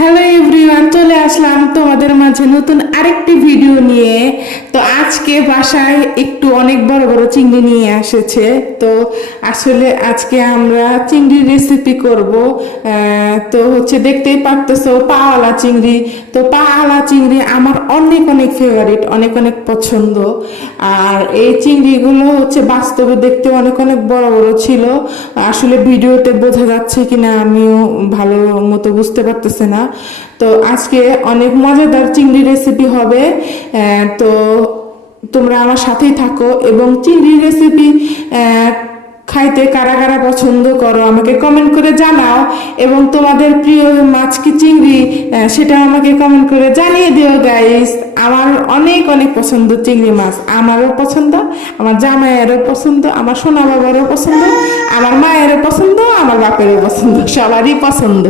Hello everyone, চলে আসলাম তোমাদের মাঝে নতুন আরেকটি ভিডিও নিয়ে। তো আজকে বাসায় একটু অনেক বড় বড় চিংড়ি নিয়ে এসেছে। তো আসলে আজকে আমরা চিংড়ির রেসিপি করব। তো হচ্ছে দেখতেই পারতেছো পাওয়ালা চিংড়ি। তো পাওয়ালা চিংড়ি আমার অনেক অনেক ফেভারিট, অনেক অনেক পছন্দ। আর এই চিংড়িগুলো হচ্ছে বাস্তবে দেখতে অনেক অনেক বড় বড় ছিল। আসলে ভিডিওতে বোঝা যাচ্ছে কিনা আমিও ভালো মতো বুঝতে পারতেছি না। তো আজকে অনেক মজাদার চিংড়ি রেসিপি হবে। তো তোমরা আমার সাথেই থাকো এবং চিংড়ি রেসিপি খাইতে কারা কারা পছন্দ করো আমাকে কমেন্ট করে জানাও। এবং তোমাদের প্রিয় মাছ কি চিংড়ি, সেটা আমাকে কমেন্ট করে জানিয়ে দিও গাইস। আমার অনেক অনেক পছন্দ চিংড়ি মাছ, আমারও পছন্দ, আমার জামাইয়েরও পছন্দ, আমার সোনা বাবারও পছন্দ, আমার মায়েরও পছন্দ, আমার বাপেরও পছন্দ, সবারই পছন্দ।